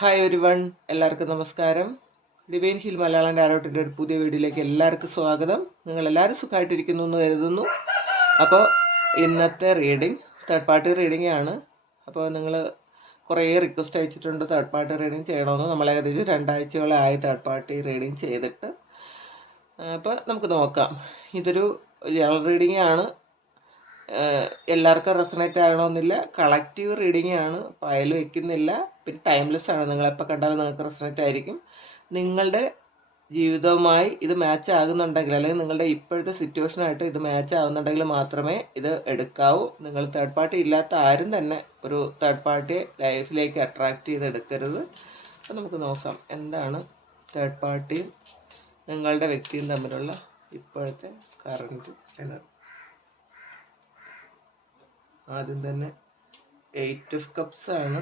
Hi everyone, എല്ലാവർക്കും നമസ്കാരം. Divine hill Malayalam ടാരോട്ടിൻ്റെ ഒരു പുതിയ വീഡിയോയിലേക്ക് എല്ലാവർക്കും സ്വാഗതം. നിങ്ങളെല്ലാവരും സുഖമായിട്ടിരിക്കുന്നു എന്ന് കരുതുന്നു. അപ്പോൾ ഇന്നത്തെ റീഡിങ് തേർഡ് പാർട്ടി റീഡിംഗ് ആണ്. അപ്പോൾ നിങ്ങൾ കുറേ റിക്വസ്റ്റ് അയച്ചിട്ടുണ്ട് തേർഡ് പാർട്ടി റീഡിങ് ചെയ്യണമെന്ന്. നമ്മൾ ഏകദേശം 2 ആഴ്ചകളായി തേർഡ് പാർട്ടി റീഡിങ് ചെയ്തിട്ട്. അപ്പോൾ നമുക്ക് നോക്കാം. ഇതൊരു ജനറൽ റീഡിംഗ് ആണ്. എല്ലാവർക്കും റെസണേറ്റ് ആകണമെന്നില്ല. കളക്റ്റീവ് റീഡിംഗ് ആണ്. ഫയൽ വെക്കുന്നില്ല. പിന്നെ ടൈംലെസ് ആണ്. നിങ്ങളെപ്പോൾ കണ്ടാലും നിങ്ങൾക്ക് റെസണേറ്റ് ആയിരിക്കും. നിങ്ങളുടെ ജീവിതവുമായി ഇത് മാച്ച് ആകുന്നുണ്ടെങ്കിൽ, അല്ലെങ്കിൽ നിങ്ങളുടെ ഇപ്പോഴത്തെ സിറ്റുവേഷനായിട്ട് ഇത് മാച്ച് ആകുന്നുണ്ടെങ്കിൽ മാത്രമേ ഇത് എടുക്കാവൂ. നിങ്ങൾ തേർഡ് പാർട്ടി ഇല്ലാത്ത ആരും തന്നെ ഒരു തേർഡ് പാർട്ടിയെ ലൈഫിലേക്ക് അട്രാക്റ്റ് ചെയ്ത് എടുക്കരുത്. അപ്പോൾ നമുക്ക് നോക്കാം എന്താണ് തേർഡ് പാർട്ടിയും നിങ്ങളുടെ വ്യക്തിയും തമ്മിലുള്ള ഇപ്പോഴത്തെ കറണ്ട് എനർജി. ആദ്യം തന്നെ 8 ഓഫ് കപ്സ് ആണ്.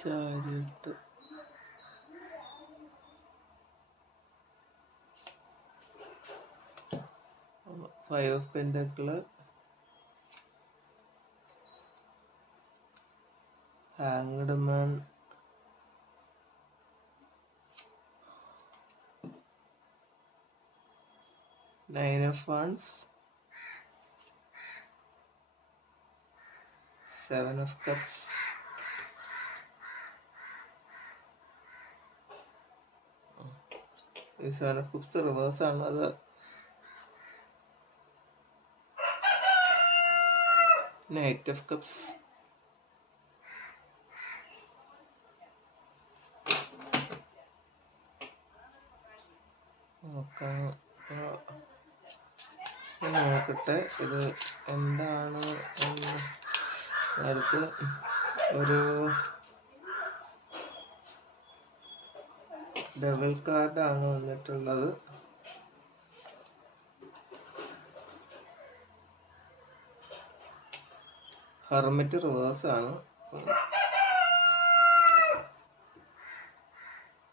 Chariot 5 of pentacle, hanged man, nine of wands, 7 of cups, ഈ 7 ഓഫ് കപ്സ് റിവേഴ്സാണ്. അത് നൈറ്റ് ഓഫ് കപ്സ്, നോക്കാം. നോക്കട്ടെ ഇത് എന്താണ് എന്ന്. നേരത്തെ ഒരു ഡബിൾ കാർഡാണ് വന്നിട്ടുള്ളത്. ഹെർമിറ്റ് റിവേഴ്സാണ്.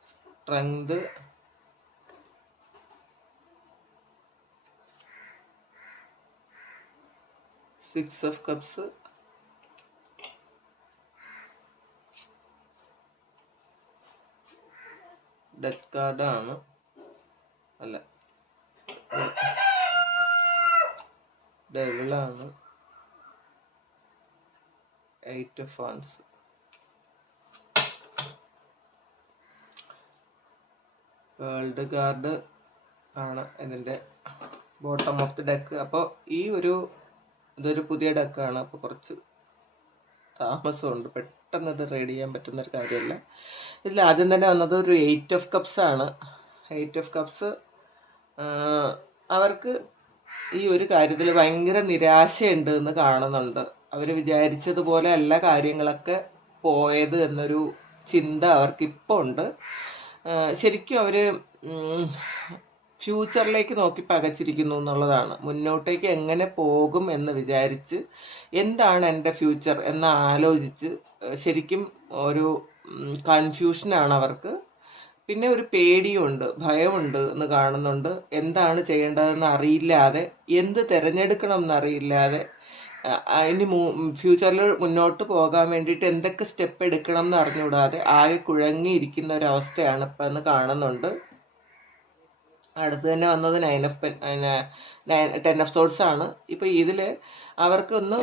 Strength, six of cups, death കാർഡാണ്. അല്ല, ഡെവിളാണ്. 8 ഓഫ് വൺസ്. വേൾഡ് കാർഡ് ആണ് ഇതിൻ്റെ ബോട്ടം ഓഫ് ദി ഡെക്ക്. അപ്പോൾ ഇതൊരു പുതിയ ഡെക്കാണ്. അപ്പോൾ കുറച്ച് താമസമുണ്ട്. പെട്ടെന്ന് ഇത് റീഡ് ചെയ്യാൻ പറ്റുന്നൊരു കാര്യമല്ല. ഇതിൽ ആദ്യം തന്നെ വന്നത് ഒരു 8 ഓഫ് കപ്സ് ആണ്. 8 ഓഫ് കപ്സ് അവർക്ക് ഈ ഒരു കാര്യത്തിൽ ഭയങ്കര നിരാശയുണ്ട് എന്ന് കാണുന്നുണ്ട്. അവർ വിചാരിച്ചതുപോലെ അല്ല കാര്യങ്ങളൊക്കെ പോയത് എന്നൊരു ചിന്ത അവർക്കിപ്പോൾ ഉണ്ട്. ശരിക്കും അവർ ഫ്യൂച്ചറിലേക്ക് നോക്കി പകച്ചിരിക്കുന്നു എന്നുള്ളതാണ്. മുന്നോട്ടേക്ക് എങ്ങനെ പോകും എന്ന് വിചാരിച്ച്, എന്താണ് എൻ്റെ ഫ്യൂച്ചർ എന്ന് ആലോചിച്ച് ശരിക്കും ഒരു കൺഫ്യൂഷനാണ് അവർക്ക്. പിന്നെ ഒരു പേടിയുണ്ട്, ഭയമുണ്ട് എന്ന് കാണുന്നുണ്ട്. എന്താണ് ചെയ്യേണ്ടതെന്ന് അറിയില്ലാതെ, എന്ത് തിരഞ്ഞെടുക്കണം എന്നറിയില്ലാതെ, ഇനി ഫ്യൂച്ചറിൽ മുന്നോട്ട് പോകാൻ വേണ്ടിയിട്ട് എന്തൊക്കെ സ്റ്റെപ്പ് എടുക്കണം എന്ന് അറിഞ്ഞുകൂടാതെ ആകെ കുഴങ്ങിയിരിക്കുന്ന ഒരവസ്ഥയാണ് ഇപ്പം എന്ന് കാണുന്നുണ്ട്. അടുത്ത് തന്നെ വന്നത് 10 ഓഫ് സോർട്സ് ആണ്. ഇപ്പോൾ ഇതിൽ അവർക്കൊന്ന്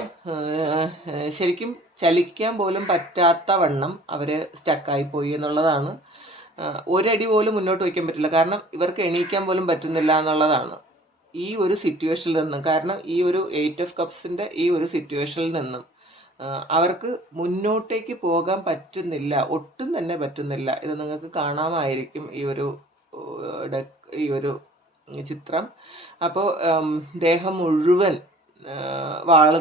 ശരിക്കും ചലിക്കാൻ പോലും പറ്റാത്ത വണ്ണം അവർ സ്റ്റക്കായിപ്പോയി എന്നുള്ളതാണ്. ഒരടി പോലും മുന്നോട്ട് വയ്ക്കാൻ പറ്റില്ല. കാരണം ഇവർക്ക് എണീക്കാൻ പോലും പറ്റുന്നില്ല എന്നുള്ളതാണ് ഈ ഒരു സിറ്റുവേഷനിൽ നിന്നും. കാരണം ഈ ഒരു 8 ഓഫ് കപ്സിൻ്റെ ഈ ഒരു സിറ്റുവേഷനിൽ നിന്നും അവർക്ക് മുന്നോട്ടേക്ക് പോകാൻ പറ്റുന്നില്ല, ഒട്ടും തന്നെ പറ്റുന്നില്ല. ഇത് നിങ്ങൾക്ക് കാണാമായിരിക്കും ഈ ഒരു ചിത്രം. അപ്പോൾ ദേഹം മുഴുവൻ വാള്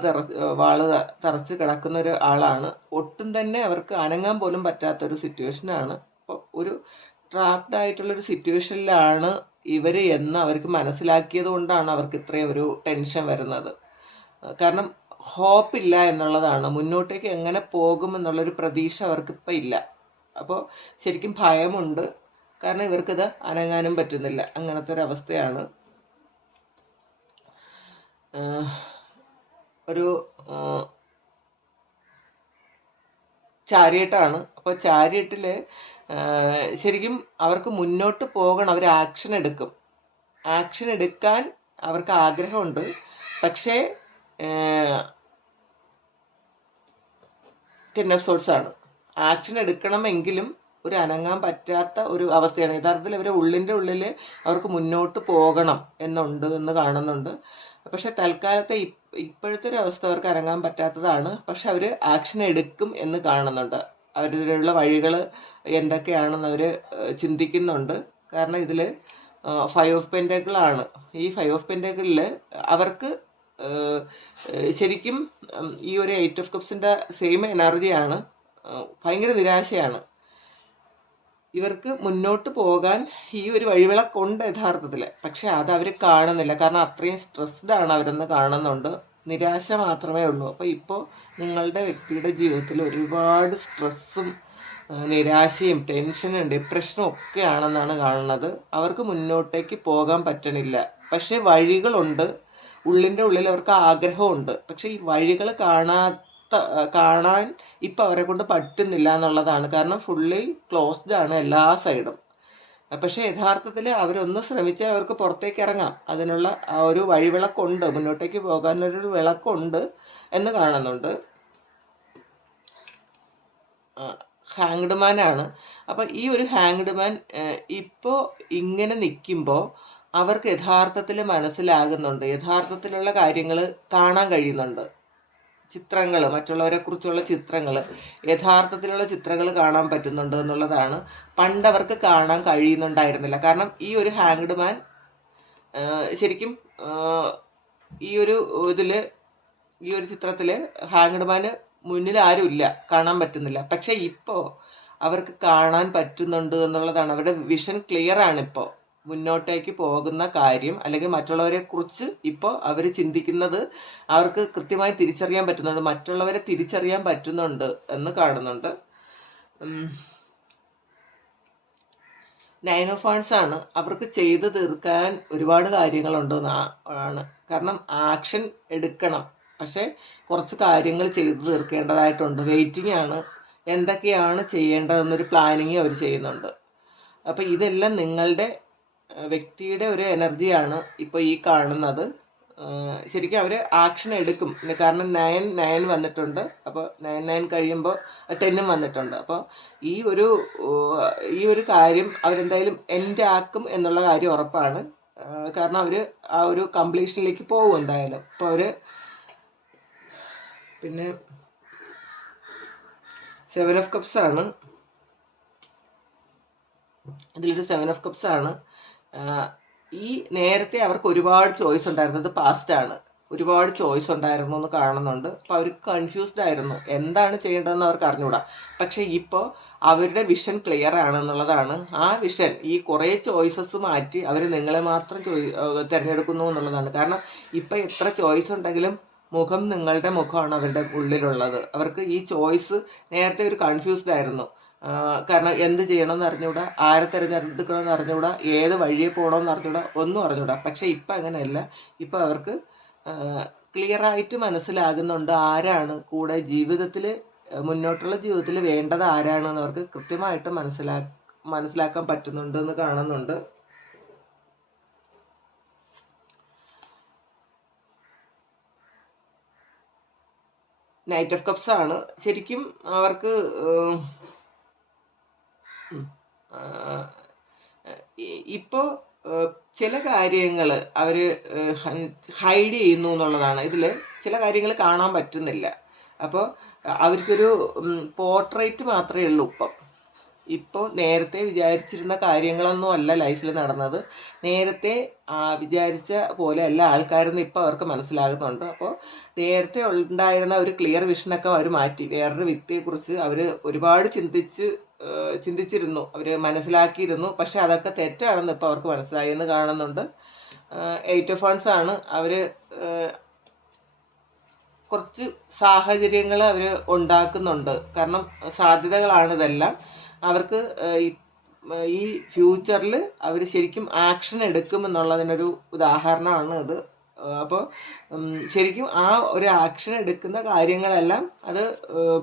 തറച്ച് കിടക്കുന്ന ഒരു ആളാണ്. ഒട്ടും തന്നെ അവർക്ക് അനങ്ങാൻ പോലും പറ്റാത്തൊരു സിറ്റുവേഷനാണ്. അപ്പോൾ ഒരു ട്രാപ്ഡ് ആയിട്ടുള്ളൊരു സിറ്റുവേഷനിലാണ് ഇവർ എന്ന് അവർക്ക് മനസ്സിലാക്കിയത് കൊണ്ടാണ് അവർക്ക് ഇത്രയും ഒരു ടെൻഷൻ വരുന്നത്. കാരണം ഹോപ്പില്ല എന്നുള്ളതാണ്. മുന്നോട്ടേക്ക് എങ്ങനെ പോകുമെന്നുള്ളൊരു പ്രതീക്ഷ അവർക്കിപ്പോൾ ഇല്ല. അപ്പോൾ ശരിക്കും ഭയമുണ്ട്. കാരണം ഇവർക്കിത് അനങ്ങാനും പറ്റുന്നില്ല. അങ്ങനത്തെ ഒരു അവസ്ഥയാണ്. ഒരു ചാരിയട്ടാണ്. അപ്പോൾ ചാരിയട്ടിൽ ശരിക്കും അവർക്ക് മുന്നോട്ട് പോകണം. അവർ ആക്ഷൻ എടുക്കും. ആക്ഷൻ എടുക്കാൻ അവർക്ക് ആഗ്രഹമുണ്ട്. പക്ഷേ 10 ഓഫ് സോഴ്സാണ്. ആക്ഷൻ എടുക്കണമെങ്കിലും ഒരു അനങ്ങാൻ പറ്റാത്ത ഒരു അവസ്ഥയാണ്. യഥാർത്ഥത്തിൽ അവരുടെ ഉള്ളിൻ്റെ ഉള്ളിൽ അവർക്ക് മുന്നോട്ട് പോകണം എന്നുണ്ട് എന്ന് കാണുന്നുണ്ട്. പക്ഷെ തൽക്കാലത്തെ ഇപ്പോഴത്തെ ഒരു അവസ്ഥ അവർക്ക് അനങ്ങാൻ പറ്റാത്തതാണ്. പക്ഷെ അവർ ആക്ഷൻ എടുക്കും എന്ന് കാണുന്നുണ്ട്. അവരിലുള്ള വഴികൾ എന്തൊക്കെയാണെന്ന് അവർ ചിന്തിക്കുന്നുണ്ട്. കാരണം ഇതിൽ 5 ഓഫ് പെൻറ്റക്കിളാണ്. ഈ 5 ഓഫ് പെൻറ്റക്കിളിൽ അവർക്ക് ശരിക്കും ഈ ഒരു 8 ഓഫ് കപ്സിൻ്റെ സെയിം എനർജിയാണ്. ഭയങ്കര നിരാശയാണ്. ഇവർക്ക് മുന്നോട്ട് പോകാൻ ഈ ഒരു വഴിവിളക്കുണ്ട് യഥാർത്ഥത്തിൽ. പക്ഷെ അത് അവർ കാണുന്നില്ല. കാരണം അത്രയും സ്ട്രെസ്ഡ് ആണ് അവരെന്ന് കാണുന്നുണ്ട്. നിരാശ മാത്രമേ ഉള്ളൂ. അപ്പോൾ ഇപ്പോൾ നിങ്ങളുടെ വ്യക്തിയുടെ ജീവിതത്തിൽ ഒരുപാട് സ്ട്രെസ്സും നിരാശയും ടെൻഷനും ഡിപ്രഷനും ഒക്കെ ആണെന്നാണ് കാണുന്നത്. അവർക്ക് മുന്നോട്ടേക്ക് പോകാൻ പറ്റണില്ല. പക്ഷേ വഴികളുണ്ട്. ഉള്ളിൻ്റെ ഉള്ളിൽ അവർക്ക് ആഗ്രഹമുണ്ട്. പക്ഷേ ഈ വഴികൾ കാണാൻ ഇപ്പം അവരെ കൊണ്ട് പറ്റുന്നില്ല എന്നുള്ളതാണ്. കാരണം ഫുള്ളി ക്ലോസ്ഡ് ആണ് എല്ലാ സൈഡും. പക്ഷേ യഥാർത്ഥത്തിൽ അവരൊന്ന് ശ്രമിച്ചാൽ അവർക്ക് പുറത്തേക്ക് ഇറങ്ങാം. അതിനുള്ള ആ ഒരു വഴിവിളക്കുണ്ട്. മുന്നോട്ടേക്ക് പോകാനൊരു വിളക്കുണ്ട് എന്ന് കാണുന്നുണ്ട്. ഹാങ്ഡ് മാനാണ്. അപ്പം ഈ ഒരു ഹാങ്ഡ് മാൻ ഇപ്പോൾ ഇങ്ങനെ നിൽക്കുമ്പോൾ അവർക്ക് യഥാർത്ഥത്തിൽ മനസ്സിലാകുന്നുണ്ട്. യഥാർത്ഥത്തിലുള്ള കാര്യങ്ങൾ കാണാൻ കഴിയുന്നുണ്ട്. ചിത്രങ്ങൾ, മറ്റുള്ളവരെ കുറിച്ചുള്ള ചിത്രങ്ങൾ, യഥാർത്ഥത്തിലുള്ള ചിത്രങ്ങൾ കാണാൻ പറ്റുന്നുണ്ട് എന്നുള്ളതാണ്. പണ്ടവർക്ക് കാണാൻ കഴിയുന്നുണ്ടായിരുന്നില്ല. കാരണം ഈ ഒരു ഹാങ്ഡ് മാൻ ശരിക്കും ഈ ഒരു ചിത്രത്തിൽ ഹാങ്ഡ് മാന് മുന്നിൽ ആരുമില്ല, കാണാൻ പറ്റുന്നില്ല. പക്ഷേ ഇപ്പോൾ അവർക്ക് കാണാൻ പറ്റുന്നുണ്ട് എന്നുള്ളതാണ്. അവരുടെ വിഷൻ ക്ലിയർ ആണിപ്പോൾ. മുന്നോട്ടേക്ക് പോകുന്ന കാര്യം അല്ലെങ്കിൽ മറ്റുള്ളവരെ കുറിച്ച് ഇപ്പോൾ അവർ ചിന്തിക്കുന്നത് അവർക്ക് കൃത്യമായി തിരിച്ചറിയാൻ പറ്റുന്നുണ്ട്. മറ്റുള്ളവരെ തിരിച്ചറിയാൻ പറ്റുന്നുണ്ട് എന്ന് കാണുന്നുണ്ട്. 9 ഓഫ് വാണ്ട്സ് ആണ്. അവർക്ക് ചെയ്തു തീർക്കാൻ ഒരുപാട് കാര്യങ്ങളുണ്ടെന്നാണ്. കാരണം ആക്ഷൻ എടുക്കണം. പക്ഷേ കുറച്ച് കാര്യങ്ങൾ ചെയ്തു തീർക്കേണ്ടതായിട്ടുണ്ട്. വെയിറ്റിംഗ് ആണ്. എന്തൊക്കെയാണ് ചെയ്യേണ്ടതെന്നൊരു പ്ലാനിങ് അവർ ചെയ്യുന്നുണ്ട്. അപ്പോൾ ഇതെല്ലാം നിങ്ങളുടെ വ്യക്തിയുടെ ഒരു എനർജിയാണ് ഇപ്പോൾ ഈ കാണുന്നത്. ശരിക്കും അവർ ആക്ഷൻ എടുക്കും. കാരണം 9 വന്നിട്ടുണ്ട്. അപ്പോൾ 9 കഴിയുമ്പോൾ 10 വന്നിട്ടുണ്ട്. അപ്പോൾ ഈ ഒരു കാര്യം അവരെന്തായാലും എൻഡ് ആക്കും എന്നുള്ള കാര്യം ഉറപ്പാണ്. കാരണം അവർ ആ ഒരു കംപ്ലീഷനിലേക്ക് പോകും എന്തായാലും. അപ്പോൾ അവർ പിന്നെ 7 ഓഫ് കപ്സ് ആണ്. ഇതിലൊരു 7 ഓഫ് കപ്സ് ആണ്. ഈ നേരത്തെ അവർക്ക് ഒരുപാട് ചോയ്സ് ഉണ്ടായിരുന്നത് പാസ്റ്റാണ്. ഒരുപാട് ചോയ്സ് ഉണ്ടായിരുന്നു എന്ന് കാണുന്നുണ്ട്. അപ്പോൾ അവർ കൺഫ്യൂസ്ഡ് ആയിരുന്നു. എന്താണ് ചെയ്യേണ്ടതെന്ന് അവർക്ക് അറിഞ്ഞുകൂടാ. പക്ഷേ ഇപ്പോൾ അവരുടെ വിഷൻ ക്ലിയർ ആണെന്നുള്ളതാണ്. ആ വിഷൻ ഈ കുറേ ചോയ്സസ് മാറ്റി അവർ നിങ്ങളെ മാത്രം തിരഞ്ഞെടുക്കുന്നു എന്നുള്ളതാണ്. കാരണം ഇപ്പം എത്ര ചോയ്സ് ഉണ്ടെങ്കിലും മുഖം നിങ്ങളുടെ മുഖമാണ് അവരുടെ ഉള്ളിലുള്ളത്. അവർക്ക് ഈ ചോയ്സ് നേരത്തെ ഒരു കൺഫ്യൂസ്ഡ് ആയിരുന്നു. കാരണം എന്ത് ചെയ്യണമെന്ന് അറിഞ്ഞുകൂടാ, ആരെ തിരഞ്ഞെടുക്കണമെന്ന് അറിഞ്ഞുകൂടാ, ഏത് വഴിയെ പോകണമെന്ന് അറിഞ്ഞുകൂടാ, ഒന്നും അറിഞ്ഞുകൂടാ. പക്ഷേ ഇപ്പം അങ്ങനെയല്ല. ഇപ്പം അവർക്ക് ക്ലിയറായിട്ട് മനസ്സിലാകുന്നുണ്ട് ആരാണ് കൂടെ ജീവിതത്തിൽ, മുന്നോട്ടുള്ള ജീവിതത്തിൽ വേണ്ടത് ആരാണെന്ന് അവർക്ക് കൃത്യമായിട്ട് മനസ്സിലാക്കാൻ പറ്റുന്നുണ്ട് എന്ന് കാണുന്നുണ്ട്. നൈറ്റ് ഓഫ് കപ്സ് ആണ്. ശരിക്കും അവർക്ക് ഇപ്പോൾ ചില കാര്യങ്ങൾ അവർ ഹൈഡ് ചെയ്യുന്നു എന്നുള്ളതാണ്. ഇതിൽ ചില കാര്യങ്ങൾ കാണാൻ പറ്റുന്നില്ല. അപ്പോൾ അവർക്കൊരു പോർട്രേറ്റ് മാത്രമേ ഉള്ളൂ ഇപ്പോൾ നേരത്തെ വിചാരിച്ചിരുന്ന കാര്യങ്ങളൊന്നും അല്ല ലൈഫിൽ നടന്നത്. നേരത്തെ വിചാരിച്ച പോലെ അല്ല ആൾക്കാരെന്ന് ഇപ്പോൾ അവർക്ക് മനസ്സിലാകുന്നുണ്ട്. അപ്പോൾ നേരത്തെ ഉണ്ടായിരുന്ന ഒരു ക്ലിയർ വിഷനൊക്കെ അവർ മാറ്റി. വേറൊരു വ്യക്തിയെക്കുറിച്ച് അവർ ഒരുപാട് ചിന്തിച്ചിരുന്നു, അവർ മനസ്സിലാക്കിയിരുന്നു. പക്ഷെ അതൊക്കെ തെറ്റാണെന്ന് ഇപ്പോൾ അവർക്ക് മനസ്സിലായി എന്ന് കാണുന്നുണ്ട്. 8 ഓഫ് വാണ്ട്സ് ആണ്. അവർ കുറച്ച് സാഹചര്യങ്ങൾ അവർ ഉണ്ടാക്കുന്നുണ്ട്. കാരണം സാധ്യതകളാണ് ഇതെല്ലാം. അവർക്ക് ഈ ഫ്യൂച്ചറിൽ അവർ ശരിക്കും ആക്ഷൻ എടുക്കുമെന്നുള്ളതിനൊരു ഉദാഹരണമാണ് ഇത്. അപ്പോൾ ശരിക്കും ആ ഒരു ആക്ഷൻ എടുക്കുന്ന കാര്യങ്ങളെല്ലാം അത്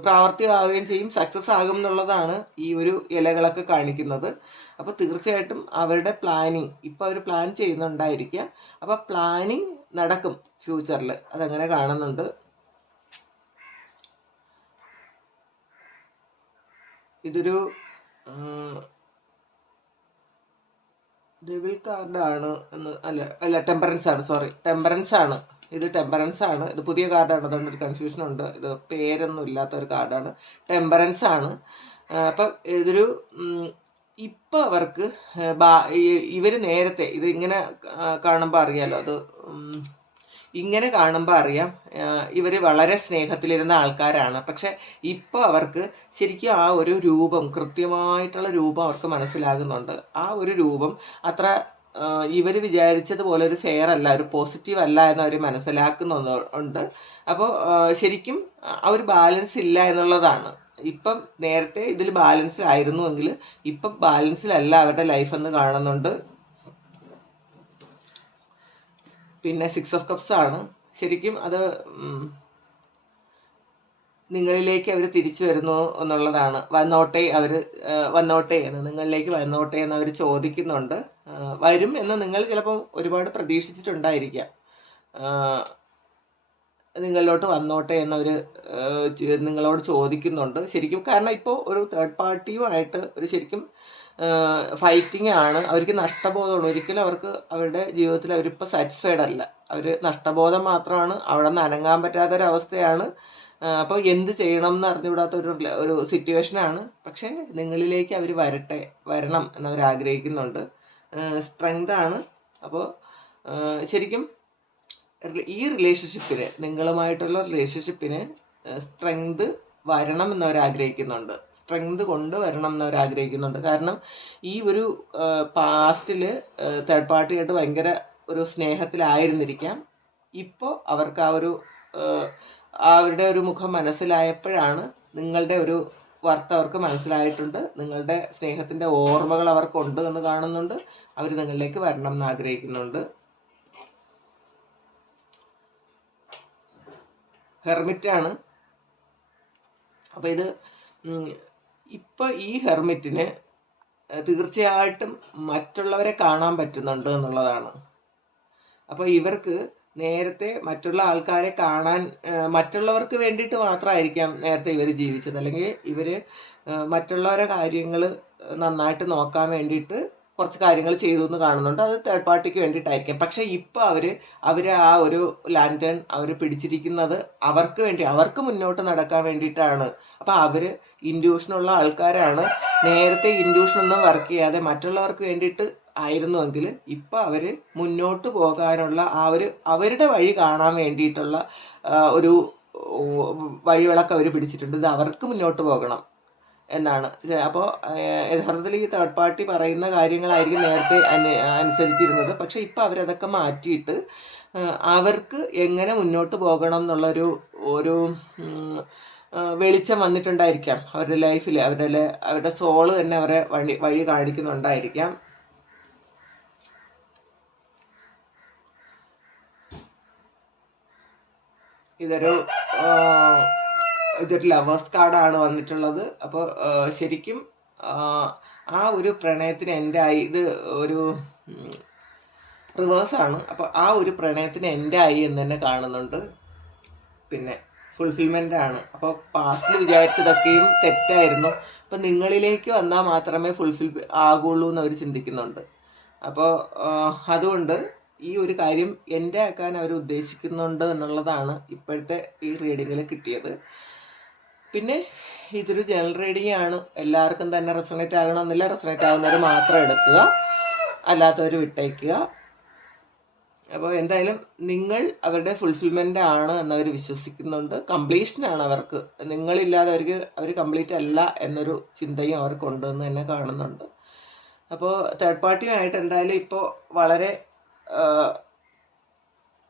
പ്രാവർത്തികമാവുകയും ചെയ്യും, സക്സസ് ആകും എന്നുള്ളതാണ് ഈ ഒരു ഇലകളൊക്കെ കാണിക്കുന്നത്. അപ്പോൾ തീർച്ചയായിട്ടും അവരുടെ പ്ലാനിങ് ഇപ്പോൾ അവർ പ്ലാൻ ചെയ്യുന്നുണ്ടായിരിക്കുക. അപ്പോൾ പ്ലാനിങ് നടക്കും ഫ്യൂച്ചറിൽ, അതങ്ങനെ കാണുന്നുണ്ട്. ഇതൊരു ഡെവിൾ കാർഡാണ് എന്ന് അല്ല ടെമ്പറൻസ് ആണ്, സോറി ടെമ്പറൻസ് ആണ്. ഇത് ടെമ്പറൻസ് ആണ്. ഇത് പുതിയ കാർഡാണ്, അതുകൊണ്ട് ഒരു കൺഫ്യൂഷൻ ഉണ്ട്. ഇത് പേരൊന്നും ഇല്ലാത്ത ഒരു കാർഡാണ്, ടെമ്പറൻസ് ആണ്. അപ്പം ഇതൊരു ഇപ്പം അവർക്ക് ഇവർ നേരത്തെ ഇത് ഇങ്ങനെ കാണുമ്പോൾ അറിയാലോ, അത് ഇങ്ങനെ കാണുമ്പോൾ അറിയാം ഇവർ വളരെ സ്നേഹത്തിലിരുന്ന ആൾക്കാരാണ്. പക്ഷെ ഇപ്പോൾ അവർക്ക് ശരിക്കും ആ ഒരു രൂപം, കൃത്യമായിട്ടുള്ള രൂപം അവർക്ക് മനസ്സിലാകുന്നുണ്ട്. ആ ഒരു രൂപം അത്ര ഇവർ വിചാരിച്ചതുപോലെ ഒരു ഫെയർ അല്ല, ഒരു പോസിറ്റീവ് അല്ല എന്ന് അവർ മനസ്സിലാക്കുന്നുണ്ട്. അപ്പോൾ ശരിക്കും ആ ഒരു ബാലൻസ് ഇല്ല എന്നുള്ളതാണ്. ഇപ്പം നേരത്തെ ഇതിൽ ബാലൻസിലായിരുന്നുവെങ്കിൽ ഇപ്പം ബാലൻസിലല്ല അവരുടെ ലൈഫ് എന്ന് കാണുന്നുണ്ട്. പിന്നെ 6 ഓഫ് കപ്സ് ആണ്. ശരിക്കും അത് നിങ്ങളിലേക്ക് അവർ തിരിച്ചു വരുന്നു എന്നുള്ളതാണ്. വന്നോട്ടെ എന്ന് നിങ്ങളിലേക്ക് വന്നോട്ടെ എന്ന് അവർ ചോദിക്കുന്നുണ്ട്. വരും എന്ന് നിങ്ങൾ ചിലപ്പം ഒരുപാട് പ്രതീക്ഷിച്ചിട്ടുണ്ടായിരിക്കാം. നിങ്ങളിലോട്ട് വന്നോട്ടെ എന്നവർ നിങ്ങളോട് ചോദിക്കുന്നുണ്ട് ശരിക്കും. കാരണം ഇപ്പോൾ ഒരു തേർഡ് പാർട്ടിയുമായിട്ട് ഒരു ശരിക്കും ഫൈറ്റിംഗ് ആണ്. അവർക്ക് നഷ്ടബോധമാണ്. ഒരിക്കലും അവർക്ക് അവരുടെ ജീവിതത്തിൽ അവരിപ്പോൾ സാറ്റിസ്ഫൈഡ് അല്ല. അവർ നഷ്ടബോധം മാത്രമാണ്. അവിടെ നിന്ന് അനങ്ങാൻ പറ്റാത്തൊരവസ്ഥയാണ്. അപ്പോൾ എന്ത് ചെയ്യണം എന്ന് അറിഞ്ഞുകൂടാത്ത ഒരു സിറ്റുവേഷനാണ്. പക്ഷേ നിങ്ങളിലേക്ക് അവർ വരണം എന്നവർ ആഗ്രഹിക്കുന്നുണ്ട്. സ്ട്രെങ്ത് ആണ്. അപ്പോൾ ശരിക്കും ഈ റിലേഷൻഷിപ്പിന്, നിങ്ങളുമായിട്ടുള്ള റിലേഷൻഷിപ്പിന് സ്ട്രെങ്ത് വരണം എന്നവർ ആഗ്രഹിക്കുന്നുണ്ട്. സ്ട്രെങ്ത് കൊണ്ടുവരണം എന്നവർ ആഗ്രഹിക്കുന്നുണ്ട്. കാരണം ഈ ഒരു പാസ്റ്റിൽ തേർഡ് പാർട്ടിയായിട്ട് ഭയങ്കര ഒരു സ്നേഹത്തിലായിരുന്നിരിക്കാം. ഇപ്പോൾ അവർക്ക് അവരുടെ ഒരു മുഖം മനസ്സിലായപ്പോഴാണ്, നിങ്ങളുടെ ഒരു വർത്ത് അവർക്ക് മനസ്സിലായിട്ടുണ്ട്. നിങ്ങളുടെ സ്നേഹത്തിൻ്റെ ഓർമ്മകൾ അവർക്കുണ്ട് എന്ന് കാണുന്നുണ്ട്. അവർ നിങ്ങളിലേക്ക് വരണം എന്ന് ആഗ്രഹിക്കുന്നുണ്ട്. ഹെർമിറ്റാണ്. അപ്പോൾ ഇത് ഇപ്പോൾ ഈ ഹെർമിറ്റിന് തീർച്ചയായിട്ടും മറ്റുള്ളവരെ കാണാൻ പറ്റുന്നുണ്ട് എന്നുള്ളതാണ്. അപ്പോൾ ഇവർക്ക് നേരത്തെ മറ്റുള്ള ആൾക്കാരെ കാണാൻ, മറ്റുള്ളവർക്ക് വേണ്ടിയിട്ട് മാത്രമായിരിക്കാം നേരത്തെ ഇവർ ജീവിച്ചത്. അല്ലെങ്കിൽ ഇവർ മറ്റുള്ളവരെ കാര്യങ്ങൾ നന്നായിട്ട് നോക്കാൻ വേണ്ടിയിട്ട് കുറച്ച് കാര്യങ്ങൾ ചെയ്തു എന്ന് കാണുന്നുണ്ട്. അത് തേർഡ് പാർട്ടിക്ക് വേണ്ടിയിട്ടായിരിക്കും. പക്ഷേ ഇപ്പോൾ അവർ ആ ഒരു ലാൻറ്റേൺ അവർ പിടിച്ചിരിക്കുന്നത് അവർക്ക് മുന്നോട്ട് നടക്കാൻ വേണ്ടിയിട്ടാണ്. അപ്പോൾ അവർ ഇൻഡ്യൂഷനുള്ള ആൾക്കാരാണ്. നേരത്തെ ഇൻഡ്യൂഷനൊന്നും വർക്ക് ചെയ്യാതെ മറ്റുള്ളവർക്ക് വേണ്ടിയിട്ട് ആയിരുന്നുവെങ്കിൽ ഇപ്പോൾ അവർ മുന്നോട്ട് പോകാനുള്ള അവരുടെ വഴി കാണാൻ വേണ്ടിയിട്ടുള്ള ഒരു വഴികളൊക്കെ അവർ പിടിച്ചിട്ടുണ്ട്. ഇത് അവർക്ക് മുന്നോട്ട് പോകണം എന്നാണ്. അപ്പോൾ യഥാർത്ഥത്തിൽ ഈ തേർഡ് പാർട്ടി പറയുന്ന കാര്യങ്ങളായിരിക്കും നേരത്തെ അനുസരിച്ചിരുന്നത്. പക്ഷേ ഇപ്പോൾ അവരതൊക്കെ മാറ്റിയിട്ട് അവർക്ക് എങ്ങനെ മുന്നോട്ട് പോകണം എന്നുള്ളൊരു വെളിച്ചം വന്നിട്ടുണ്ടായിരിക്കാം അവരുടെ ലൈഫിൽ. അവരുടെ സോള് തന്നെ അവരെ വഴി കാണിക്കുന്നുണ്ടായിരിക്കാം. ഇതൊരു ലവേഴ്സ് കാർഡാണ് വന്നിട്ടുള്ളത്. അപ്പോൾ ശരിക്കും ആ ഒരു പ്രണയത്തിന് എൻഡായി. ഇത് ഒരു റിവേഴ്സാണ്. അപ്പോൾ ആ ഒരു പ്രണയത്തിന് എൻഡായി എന്ന് തന്നെ കാണുന്നുണ്ട്. പിന്നെ ഫുൾഫിൽമെൻ്റ് ആണ്. അപ്പോൾ പാസ്റ്റിൽ വിചാരിച്ചതൊക്കെയും തെറ്റായിരുന്നു. അപ്പോൾ നിങ്ങളിലേക്ക് വന്നാൽ മാത്രമേ ഫുൾഫിൽ ആകുള്ളൂ എന്ന് അവർ ചിന്തിക്കുന്നുണ്ട്. അപ്പോൾ അതുകൊണ്ട് ഈ ഒരു കാര്യം എൻ്റെ ആക്കാൻ അവർ ഉദ്ദേശിക്കുന്നുണ്ട് എന്നുള്ളതാണ് ഇപ്പോഴത്തെ ഈ റീഡിങ്ങിൽ കിട്ടിയത്. പിന്നെ ഇതൊരു ജനറൽ റീഡിംഗ് ആണ്. എല്ലാവർക്കും തന്നെ റെസണേറ്റ് ആകണമെന്നില്ല. റെസണേറ്റ് ആകുന്നവർ മാത്രം എടുക്കുക, അല്ലാത്തവർ വിട്ടേക്കുക. അപ്പോൾ എന്തായാലും നിങ്ങൾ അവരുടെ ഫുൾഫിൽമെൻ്റ് ആണ് എന്നവർ വിശ്വസിക്കുന്നുണ്ട്. കംപ്ലീഷനാണ് അവർക്ക്. നിങ്ങളില്ലാതെ അവർ കംപ്ലീറ്റ് അല്ല എന്നൊരു ചിന്തയും അവർക്കുണ്ടെന്ന് തന്നെ കാണുന്നുണ്ട്. അപ്പോൾ തേർഡ് പാർട്ടിയുമായിട്ട് എന്തായാലും ഇപ്പോൾ വളരെ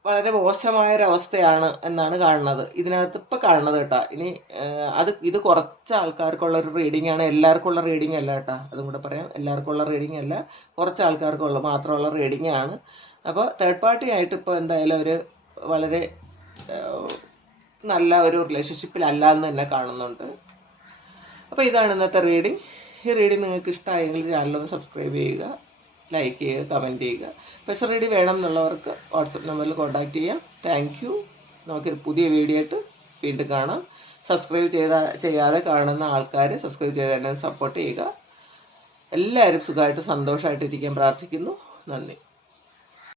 വളരെ മോശമായൊരവസ്ഥയാണ് എന്നാണ് കാണുന്നത്, ഇതിനകത്ത് ഇപ്പോൾ കാണുന്നത് കേട്ടോ. ഇനി ഇത് കുറച്ച് ആൾക്കാർക്കുള്ളൊരു റീഡിംഗ് ആണ്, എല്ലാവർക്കുള്ള റീഡിംഗ് അല്ല കേട്ടോ, അതും കൂടെ പറയാം. എല്ലാവർക്കുള്ള റീഡിംഗ് അല്ല, കുറച്ച് ആൾക്കാർക്കുള്ള മാത്രമുള്ള റീഡിംഗ് ആണ്. അപ്പോൾ തേർഡ് പാർട്ടി ആയിട്ട് ഇപ്പോൾ എന്തായാലും അവർ വളരെ നല്ല ഒരു റിലേഷൻഷിപ്പിലല്ല എന്ന് തന്നെ കാണുന്നുണ്ട്. അപ്പോൾ ഇതാണ് ഇന്നത്തെ റീഡിംഗ്. ഈ റീഡിംഗ് നിങ്ങൾക്ക് ഇഷ്ടമായെങ്കിൽ ചാനലൊന്ന് സബ്സ്ക്രൈബ് ചെയ്യുക, ലൈക്ക് ചെയ്യുക, കമൻറ്റ് ചെയ്യുക. സ്പെഷ്യൽ റീഡിംഗ് വേണം എന്നുള്ളവർക്ക് വാട്സപ്പ് നമ്പറിൽ കോൺടാക്റ്റ് ചെയ്യാം. Thank you. നമുക്കൊരു പുതിയ വീഡിയോ ആയിട്ട് വീണ്ടും കാണാം. സബ്സ്ക്രൈബ് ചെയ്യാതെ കാണുന്ന ആൾക്കാർ സബ്സ്ക്രൈബ് ചെയ്ത് തന്നെ സപ്പോർട്ട് ചെയ്യുക. എല്ലാവരും സുഖമായിട്ട് സന്തോഷമായിട്ടിരിക്കാൻ പ്രാർത്ഥിക്കുന്നു. നന്ദി.